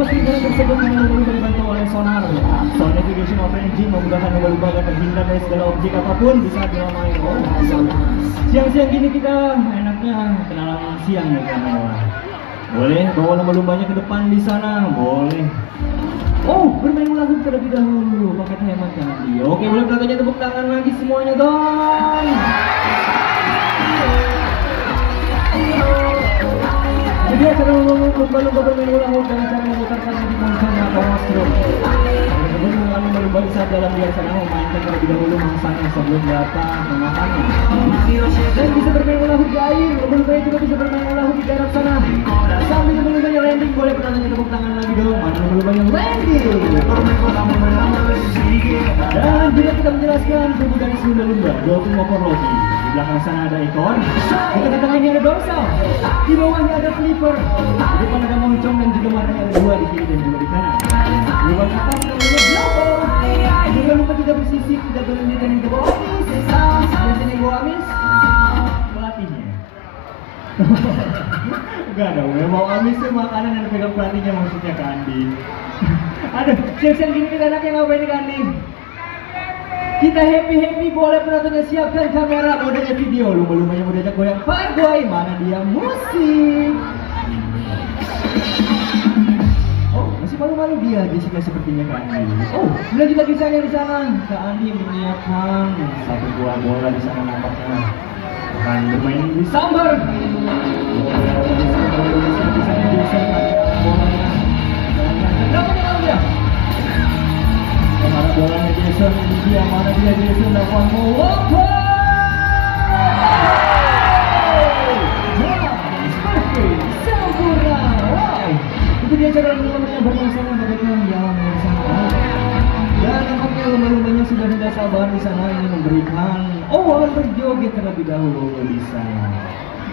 postingan tersebut hanya dibantu oleh sonar. Sound navigation open engine memudahkan lumba-lumba agar terhindar dari segala objek apapun bisa dilamai. Siang-siang gini kita enaknya kenalan siang nih kan. Boleh bawa lumba-lumbanya ke depan di sana, boleh. Oh, bermain lagu terlebih dahulu, paket hemat tadi. Oke, boleh belakangnya tepuk tangan lagi semuanya dong. Jadi acara lumba-lumba bermain hula hoop dengan cara memutarkan di moncongnya atau nostrum. Tersebut mengalami lumba di saat dalam dia sedang memainkan terlebih dahulu mangsanya sebelum dapat memakannya. Dan bisa bermain hula hoop di air, lumba-lumbanya juga bisa bermain hula hoop di darat sana. Sambil lumba-lumbanya landing, boleh penontonnya tepuk tangan lagi dong. Mana lumba-lumbanya landing? Dan juga kita menjelaskan tubuh dari lumba-lumba, dolphin morphology. Di belakang sana ada ekor, di tengah-tengah ini ada dorsal, di bawahnya ada flipper, di depan ada moncong dan juga matanya ada dua di kiri dan juga di kanan. Di bagian atas namanya blubber. Juga lupa tidak bersisik, tidak berhenti dan tidak bawa amis. Biasanya yang bawa amis, pelatihnya. Enggak dong, yang bawa amis itu makanan yang pegang pelatihnya maksudnya ke Andi. Aduh, siang-siang gini kita enaknya ngapain nih Andi? Kita happy boleh penontonnya siapkan kamera, modenya video, lumba-lumbanya mau diajak goyang pargoy, mana dia musik. Oh, masih malu-malu dia Jessica sepertinya Kak Andi. Oh, sudah juga kisahnya di sana. Kak Andi menyiapkan satu buah bola di sana nampaknya akan bermain di sambar. Mana bolanya Jason, ini dia, mana dia Jason, dapat melompat. Sempurna, wow. Itu dia cara lumba-lumbanya bermain bagaikan jalan bersama. Dan nampaknya lumba-lumbanya sudah tidak sabar di sana ini memberikan akan berjoget terlebih dahulu di sana.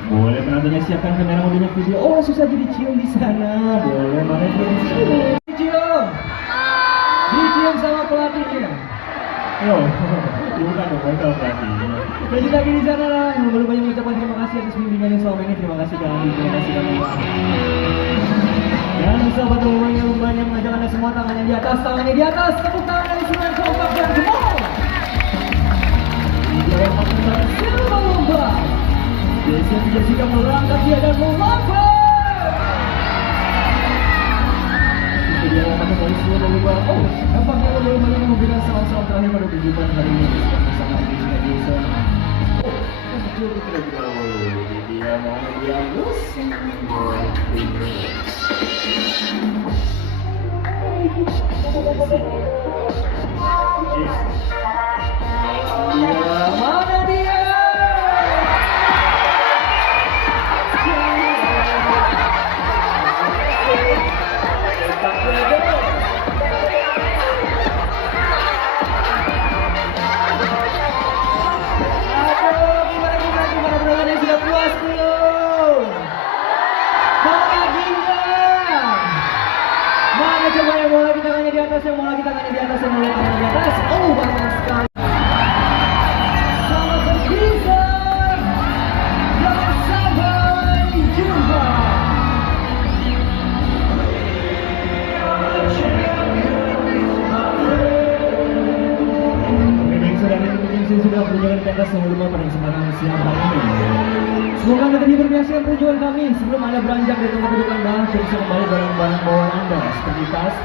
Boleh penontonnya siapkan kamera modenya video. Oh, susah jadi dicium di sana. Boleh, mana dia dicium? Dicium sama pelatihnya. Yo, bukan dong, itu pelatihnya. Lanjut lagi di sana lah. Lumba-lumbanya mengucapkan terima kasih atas bimbingannya selama ini. Terima kasih Kak Andi, terima kasih Kak Andi. Dan sahabat lumbanya mengajak Anda semua tangannya di atas, tepuk tangan dari semuanya kompak dan gemuk. Dia melakukan lumba-lumba. Jessica melangkah dia dan melompat. Dia akan kembali semua lumba. Oh, nampaknya lumba-lumba yang memberikan salam-salam terakhir pada kehidupan hari ini bersama Jessica Jason. Oh, kecil itu tidak dahulu. Dia mau dia musik. Mana dia? Sudah puas belum? Mau lagi enggak? Mana coba yang mau lagi tangannya di atas, yang mau lagi tangannya di atas, yang mau lagi tangannya di atas? Oh, banyak sekali. Selamat berpisah. Jangan sampai jumpa. Sudah berjalan ke atas sebelum pada kesempatan siang hari ini. Semoga Anda terhibur menyaksikan perjuangan kami. Sebelum Anda beranjak dari tempat duduk Anda, bisa kembali barang-barang bawaan Anda seperti tas,